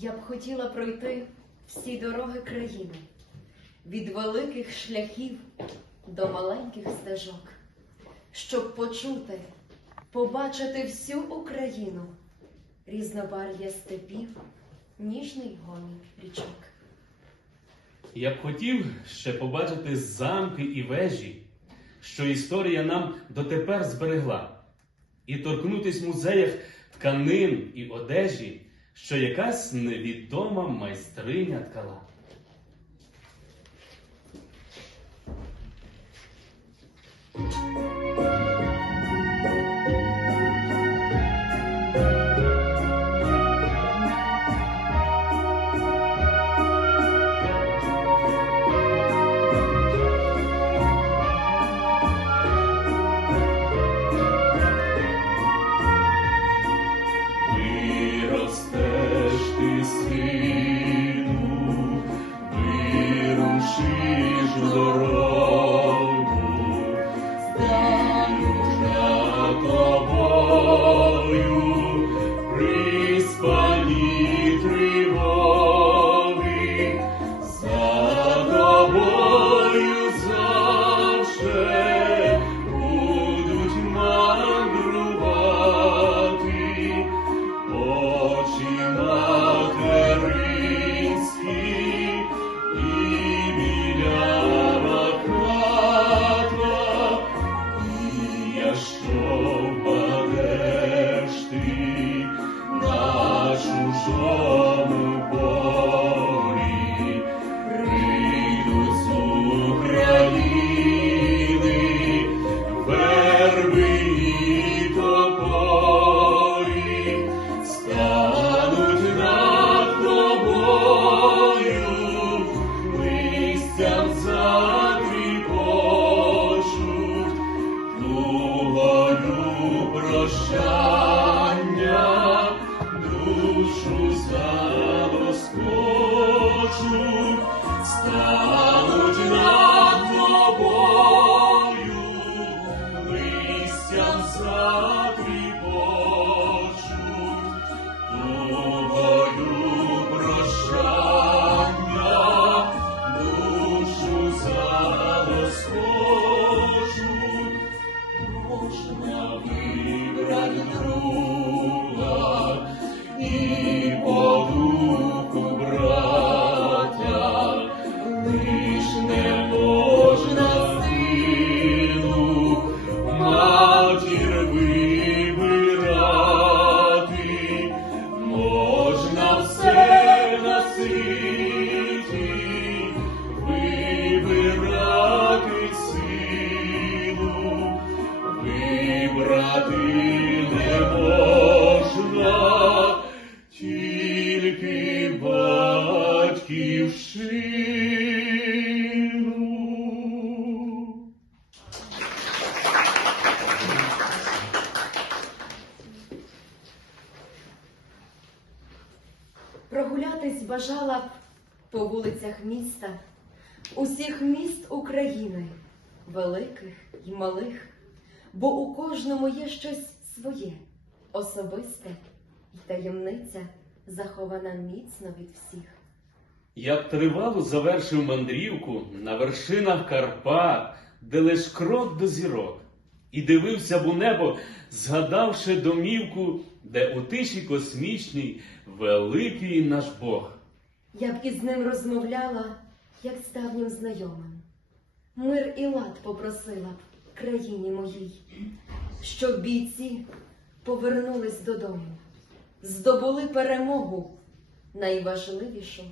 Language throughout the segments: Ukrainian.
Я б хотіла пройти всі дороги країни, від великих шляхів до маленьких стежок, щоб почути, побачити всю Україну, різнобар'я степів, ніжний гомін річок. Я б хотів ще побачити замки і вежі, що історія нам дотепер зберегла, і торкнутись в музеях тканин і одежі, що якась невідома майстриня ткала. Все вулицях міста, усіх міст України, великих і малих, бо у кожному є щось своє, особисте і таємниця, захована міцно від всіх. Я тривало завершив мандрівку на вершинах Карпат, де лиш крок до зірок, і дивився б у небо, згадавши домівку, де у тиші космічній великий наш Бог. Я б із ним розмовляла, як з давнім знайомим. Мир і лад попросила б країні моїй, щоб бійці повернулись додому, здобули перемогу, найважливішу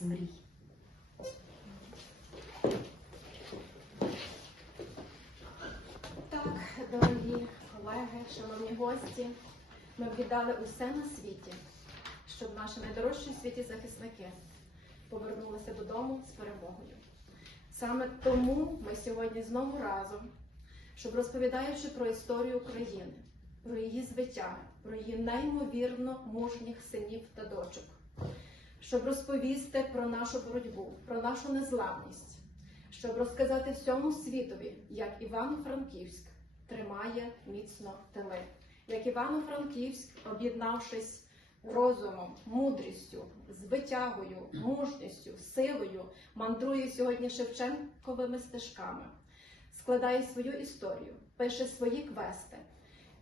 з мрій. Так, дорогі колеги, шановні гості, ми б віддали усе на світі, щоб наші найдорожчі в світі захисники повернулися додому з перемогою. Саме тому ми сьогодні знову разом, щоб розповідаючи про історію України, про її звиття, про її неймовірно мужніх синів та дочок, щоб розповісти про нашу боротьбу, про нашу незламність, щоб розказати всьому світові, як Івано-Франківськ тримає міцно тили, як Івано-Франківськ, об'єднавшись, розумом, мудрістю, звитягою, мужністю, силою мандрує сьогодні Шевченковими стежками, складає свою історію, пише свої квести.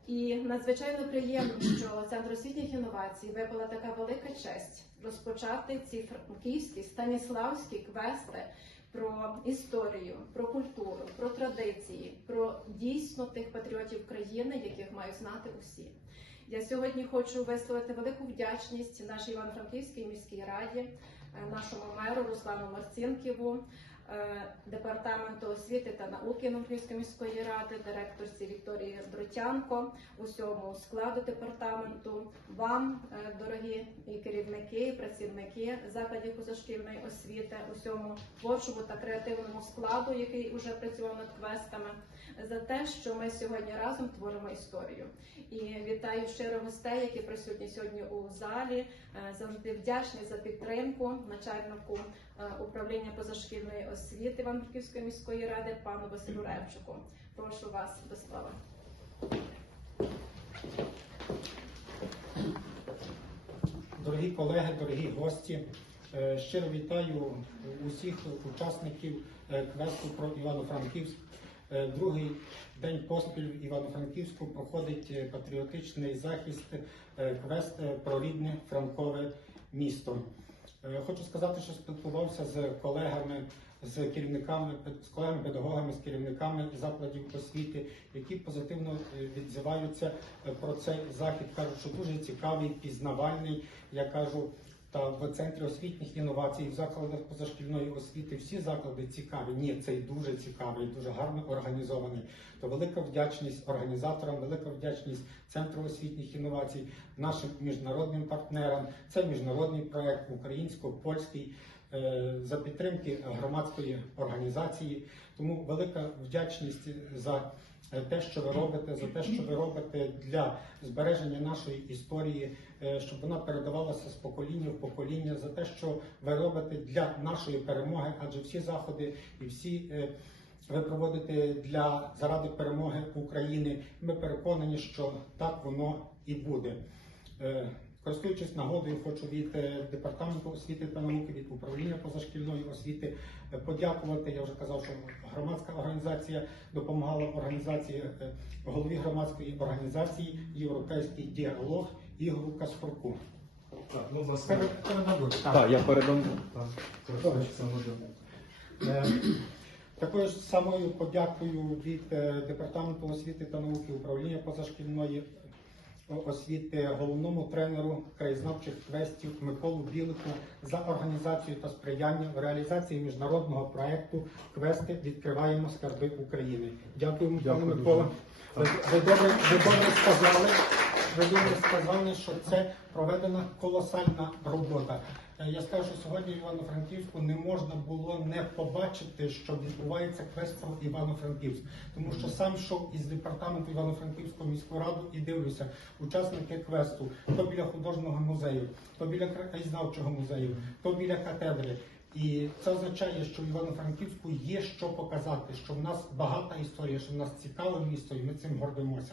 І надзвичайно приємно, що Центр освітніх інновацій випала така велика честь розпочати ці франківські станіславські квести про історію, про культуру, про традиції, про дійсно тих патріотів країни, яких мають знати усі. Я сьогодні хочу висловити велику вдячність нашій Івано-Франківській міській раді, е, нашому меру Руслану Марцінківу, е, департаменту освіти та науки Івано-Франківської міської ради, директорці Вікторії Дротянко, усьому складу департаменту, вам, е, дорогі і керівники, і працівники закладів позашкільної освіти, усьому творчому та креативному складу, який уже працював над квестами, за те, що ми сьогодні разом творимо історію. І вітаю щиро гостей, які присутні сьогодні у залі. Е, Завжди вдячні за підтримку начальнику е, управління позашкільної освіти Івано-Франківської міської ради пану Василю Ревчуку. Прошу вас до слова. Дорогі колеги, дорогі гості, е, щиро вітаю усіх учасників е, квесту про Івано-Франківськ. Е, Другий день поспіль в Івано-Франківську проходить е, патріотичний захист е, квест е, про рідне Франкове місто. Е, Хочу сказати, що спілкувався з колегами, з керівниками, з колегами педагогами, з керівниками закладів освіти, які позитивно е, відзиваються е, про цей захід. кажуть, що дуже цікавий, пізнавальний. Я кажу, та в центрі освітніх інновацій, в закладах позашкільної освіти всі заклади цікаві. Ні, цей дуже цікавий, дуже гарно організований. То велика вдячність організаторам, велика вдячність Центру освітніх інновацій, нашим міжнародним партнерам. Це міжнародний проект українсько-польський е, за підтримки громадської організації. Тому велика вдячність за е, те, що ви робите, за те, що ви робите для збереження нашої історії, щоб вона передавалася з покоління в покоління, за те, що ви робите для нашої перемоги, адже всі заходи і всі. е, Ви проводите для заради перемоги України. Ми переконані, що так воно і буде. Е, Користуючись нагодою, хочу від е, департаменту освіти та науки, від управління позашкільної освіти е, подякувати. Я вже казав, що громадська організація допомагала організації е, голові громадської організації Європейський діалог Ігору Каспруку. Так, ну власне. Перед- передадуть. Так. Так, я передам. Так, Добре. це буде. Е, Такою ж самою подякою від е, департаменту освіти та науки управління позашкільної освіти головному тренеру краєзнавчих квестів Миколу Білику за організацію та сприяння в реалізації міжнародного проекту Квести відкриваємо скарби України. Дякуємо, пане Дякую Микола. Ви, ви добре, ви добре сказали. Добре сказали, що це проведена колосальна робота. Е, Я скажу, що сьогодні в Івано-Франківську не можна було не побачити, що відбувається квест про Івано-Франківськ. Тому що сам йшов із департаменту Івано-Франківського міської ради і дивлюся, учасники квесту, то біля художнього музею, то біля краєзнавчого музею, то біля катедри. І це означає, що в Івано-Франківську є що показати, що в нас багата історія, що в нас цікаве місто, і ми цим гордимося.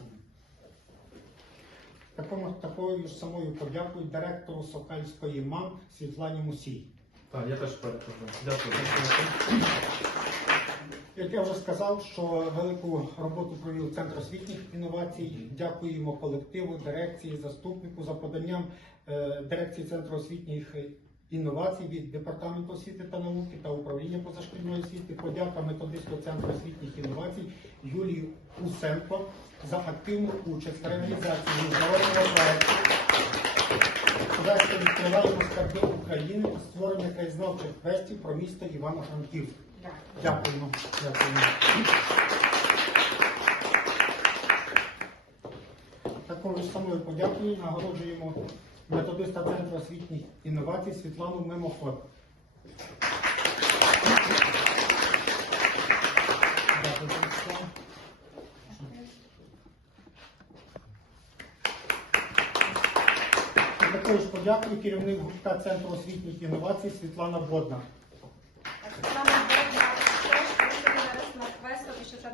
Такому такою ж самою подякою директору Сокальської МАМ Світлані Мусій. Так, я теж. Дякую. Як я вже сказав, що велику роботу провів Центр освітніх інновацій. Дякуємо колективу, дирекції, заступнику за поданням е, дирекції Центру освітніх інновацій від департаменту освіти та науки та управління позашкільної освіти. Подяка методисту Центру освітніх інновацій Юлії Усенко за активну участь в реалізації міжнародного проекту. Квести відкриваємо скарби України та створення краєзнавчих квестів про місто Івано-Франківськ. Дякуємо. Дякуємо. Такою ж самою подякою нагороджуємо методиста Центру освітніх інновацій Світлану Мимоход. Дякую, Світлана. І Подякою керівник гуртка Центру освітніх інновацій Світлана Бодна. Саме Богдан теж працює зараз над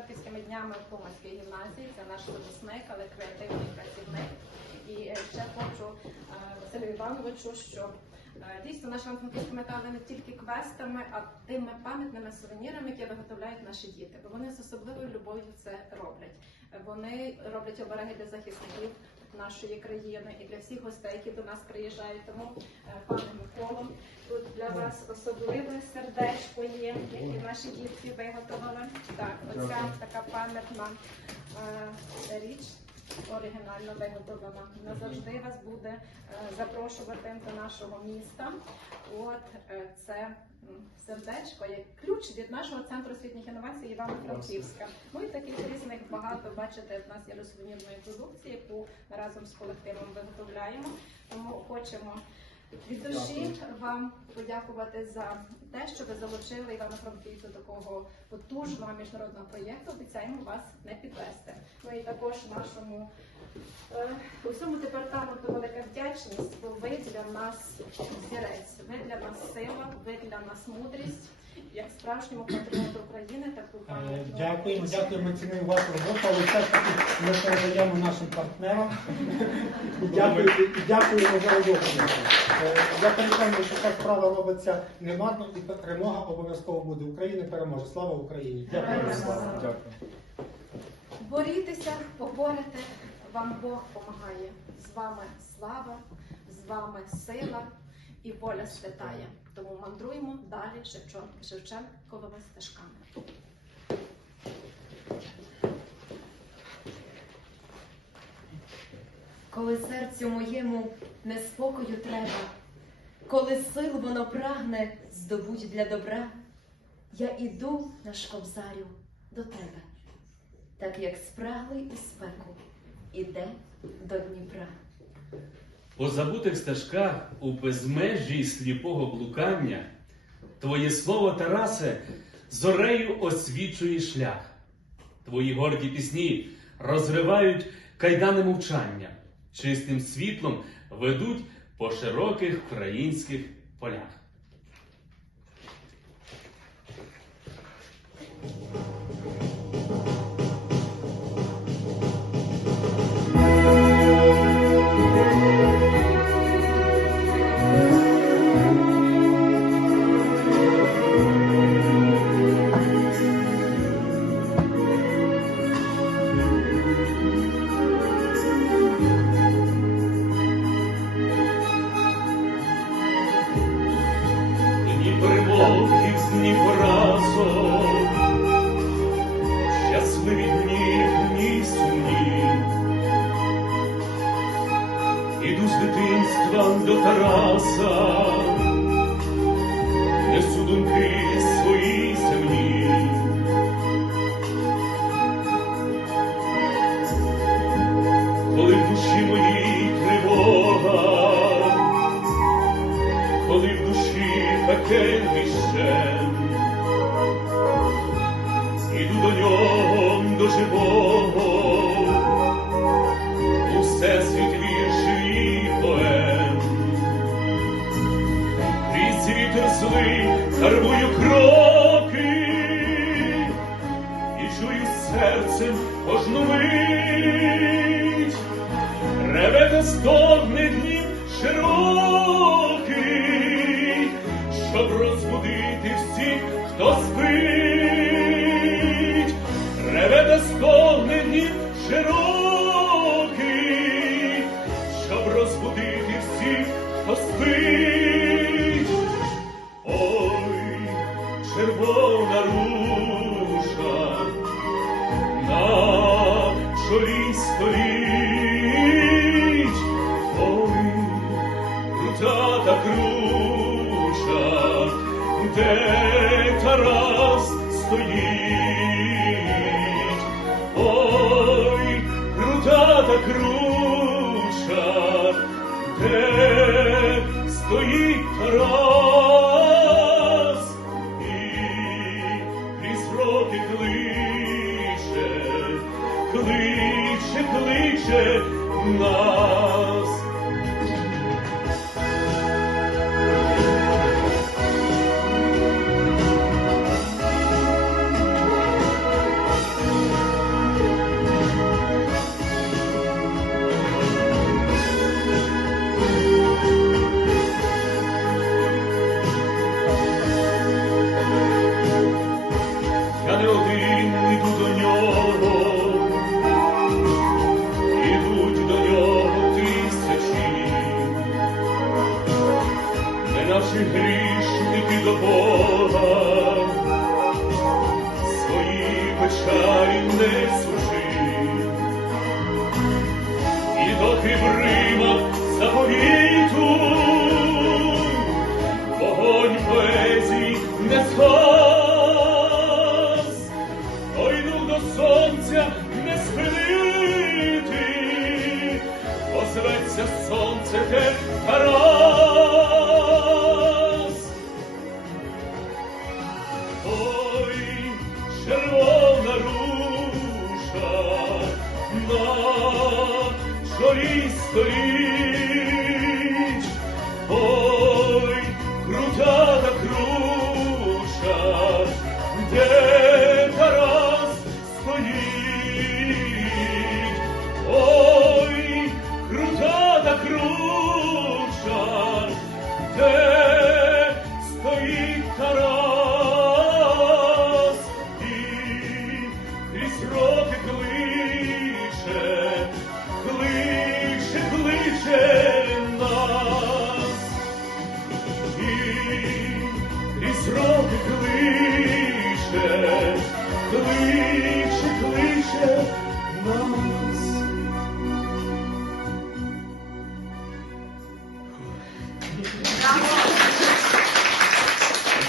квестом і днями в Поморській гімназії. Це наш випускник, але креативний працівник. І е, ще хочу е, Василю Івановичу, щоб е, дійсно наші франківські метали не тільки квестами, а тими пам'ятними сувенірами, які виготовляють наші діти. Бо вони з особливою любов'ю це роблять. Вони роблять обереги для захисників нашої країни і для всіх гостей, які до нас приїжджають. Тому, е, пане Миколо, тут для вас особливе сердечко є, яке наші дітки виготовили. Так, оця така пам'ятна е, річ. Оригінально виготовлена. Назавжди вас буде е, запрошувати до нашого міста. От це сердечко, як ключ від нашого центру освітніх інновацій Івано-Франківська. Ну і таких різних багато бачите. В нас є розсувенірної продукції, яку ми разом з колективом виготовляємо. Тому хочемо від душі вам подякувати за те, що ви залучили Івано-Франківцю до такого потужного міжнародного проєкту. Обіцяємо вас не підвести. Ну і також нашому усьому департаменту велика вдячність, бо ви для нас зірець, ви для нас сила, ви для нас мудрість. Як справжньому патріоту України, таку Е, Дякуємо, дякуємо, цінуємо вашу роботу, але все ж таки ми передаємо нашим партнерам. Дякую- дякуємо за роботу. Е, Я переконаний, що ця справа робиться немарно і перемога обов'язково буде. Україна переможе. Слава Україні! Дякую. Дякую. Борітеся, поборете, вам Бог допомагає. З вами слава, з вами сила і воля святає. Тому мандруємо далі Шевчен- Шевченковими стежками. Коли серцю моєму неспокою треба, коли сил воно прагне здобуть для добра, я іду наш кобзарю до тебе, так як спраглий у спеку іде до Дніпра. По забутих стежках у безмежжі сліпого блукання Твоє слово, Тарасе, зорею освічує шлях. Твої горді пісні розривають кайдани мовчання, чистим світлом ведуть по широких українських полях. З дитинства до Тараса, несу думки реве та стогне днів де стоїть Тарас, навчи грішники до Бога, свої печалі не суши, і доки в Римах заповіту. Вогонь поезії не згас, ой дух до сонця не спинити, озветься сонце те Тарас.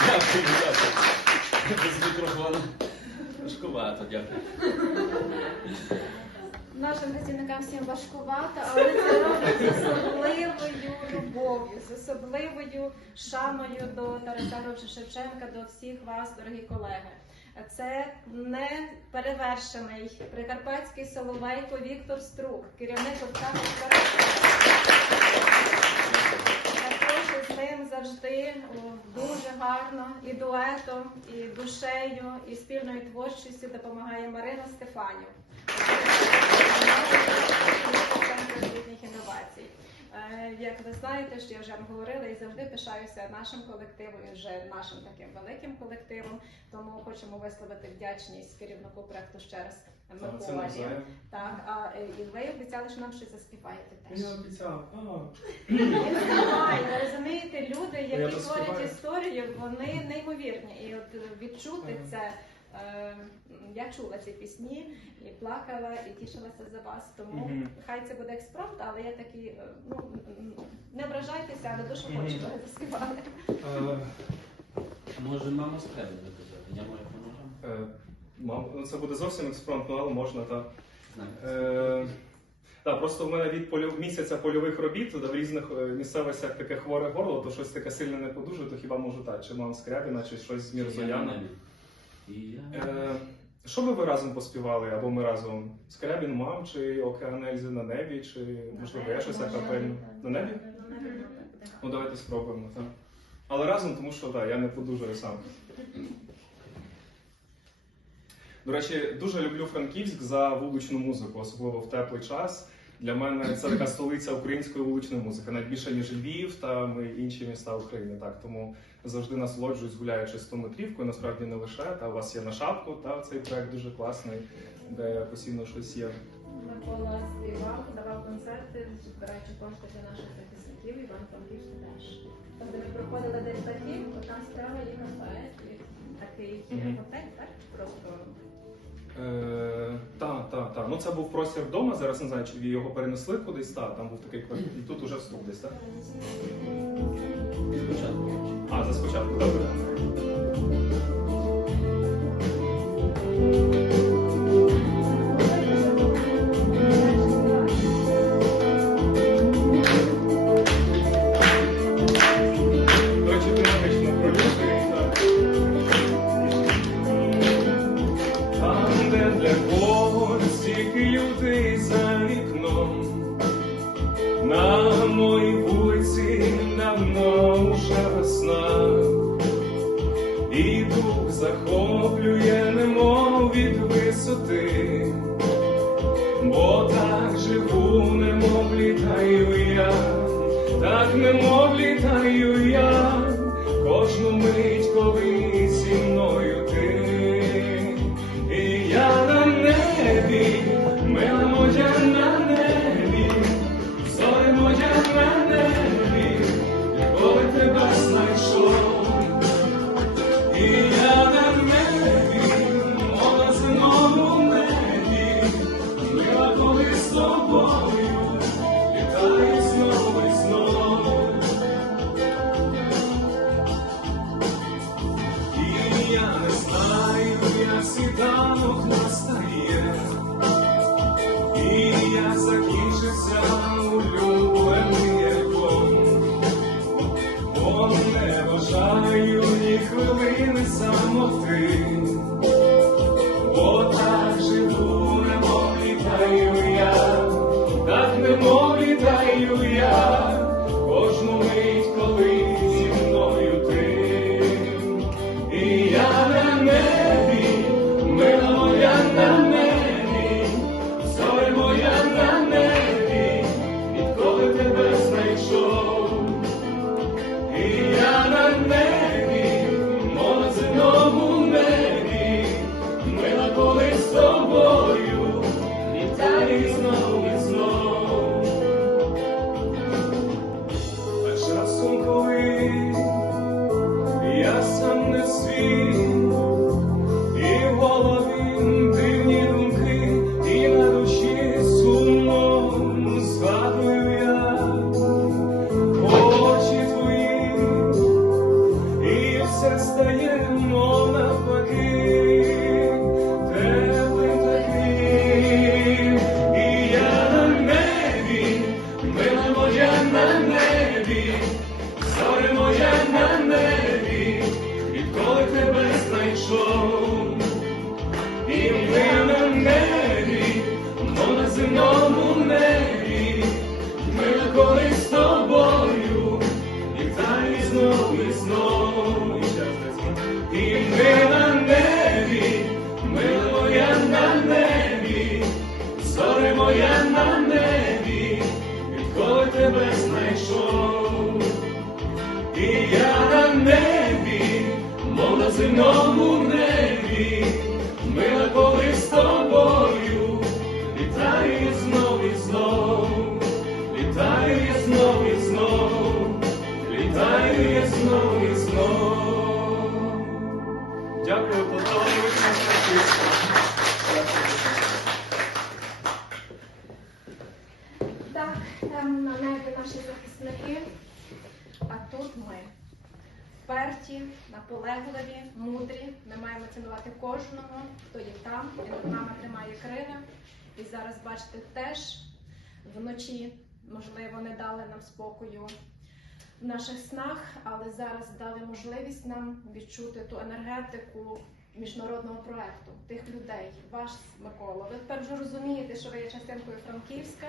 Дякую, дякую. Без мікрофона. Важкувато, дякую. Нашим працівникам всім важкувато, але це роблять з особливою любов'ю, з особливою шаною до Тараса Григоровича Шевченка, до всіх вас, дорогі колеги. Це не перевершений прикарпатський соловейко Віктор Струк, керівник гуртка Я прошу з ним завжди дуже гарно і дуетом, і душею, і спільною творчістю допомагає Марина Стефанів. інновацій. Е, Як ви знаєте, що я вже вам говорила і завжди пишаюся нашим колективом, і вже нашим таким великим колективом. Тому хочемо висловити вдячність керівнику проекту ще раз навзаєм. Так, а е, і ви обіцяли, що нам щось заспіваєте теж. Я обіцяв. Розумієте, люди, які творять історію, вони неймовірні. І от відчути це. Е, Я чула ці пісні і плакала, і тішилася за вас. Тому Мгм. хай це буде експромт, але я такі, е, ну не ображайтеся, але дуже хочу, щоб ви заспівали. е, Може, мама скаже заказати? Я маю мам, ну, Це буде зовсім експромт, ну, але можна, так. Е, Так, просто в мене від полю... місяця польових робіт в різних місцевостях таке хворе горло, то щось таке сильно не подужує, то хіба можу так, чи мам Скрябіна, чи щось з Мірзояна. Е, Що би ви разом поспівали, або ми разом? Скрябін мам, чи Океан Ельзи на небі, чи можливо я щось акапельне? На небі? Ну давайте спробуємо, так. Але разом, тому що так, я не подужую сам. До речі, дуже люблю Франківськ за вуличну музику, особливо в теплий час. Для мене це така столиця української вуличної музики, навіть більше ніж Львів та інші міста України. Так тому завжди насолоджуюсь, гуляючи 100 метрівкою. Насправді не лише та у вас є на шапку. Та цей проект дуже класний, де постійно щось є. Микола співав, давав концерти, збираючи кошти для наших захисників, Іван Франківськ теж. Тобто ми проходили десь такий, от там справа наперед, і такий готель, так? Просто це був простір вдома. Зараз не знаю, чи його перенесли кудись. Та там був такий квартир, і тут уже вступ десь, так? А, за спочатку, добре. Захоплює, немов від висоти, бо так живу, немов літаю я, так немов cidade. Так, там на небі наші захисники, а тут ми. Вперті, наполегливі, мудрі. Ми маємо цінувати кожного, хто є там і над нами тримає крила. І зараз, бачите, теж вночі, можливо, не дали нам спокою в наших снах, але зараз дали можливість нам відчути ту енергетику міжнародного проекту, тих людей, ваш Микола. Ви тепер вже розумієте, що ви є частинкою Франківська,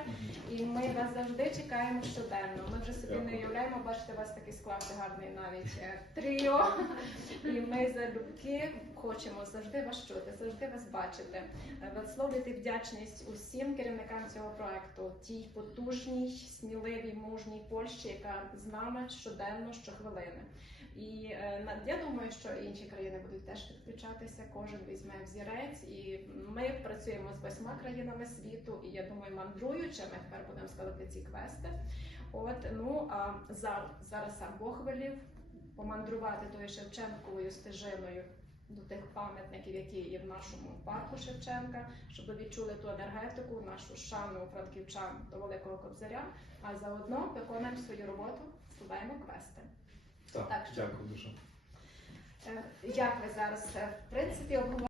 і ми вас завжди чекаємо щоденно. Ми вже собі не уявляємо, бачите, вас такий склад гарний навіть е, тріо. І ми залюбки хочемо завжди вас чути, завжди вас бачити, Е, висловлювати вдячність усім керівникам цього проекту, тій потужній, сміливій, мужній Польщі, яка з нами щоденно, щохвилини. І е, я думаю, що інші країни будуть теж підключатися. Кожен візьме взірець, і ми працюємо з восьма країнами світу. І я думаю, мандруючи, ми тепер будемо складати ці квести. От ну а за, зараз сам Бог велів помандрувати тою Шевченковою стежиною до тих пам'ятників, які є в нашому парку Шевченка, щоб ви відчули ту енергетику, нашу шану франківчан до Великого Кобзаря. А заодно виконуємо свою роботу, складаємо квести. Так, Так що- дякую дуже. Е, Як ви зараз е, в принципі обговорюєте?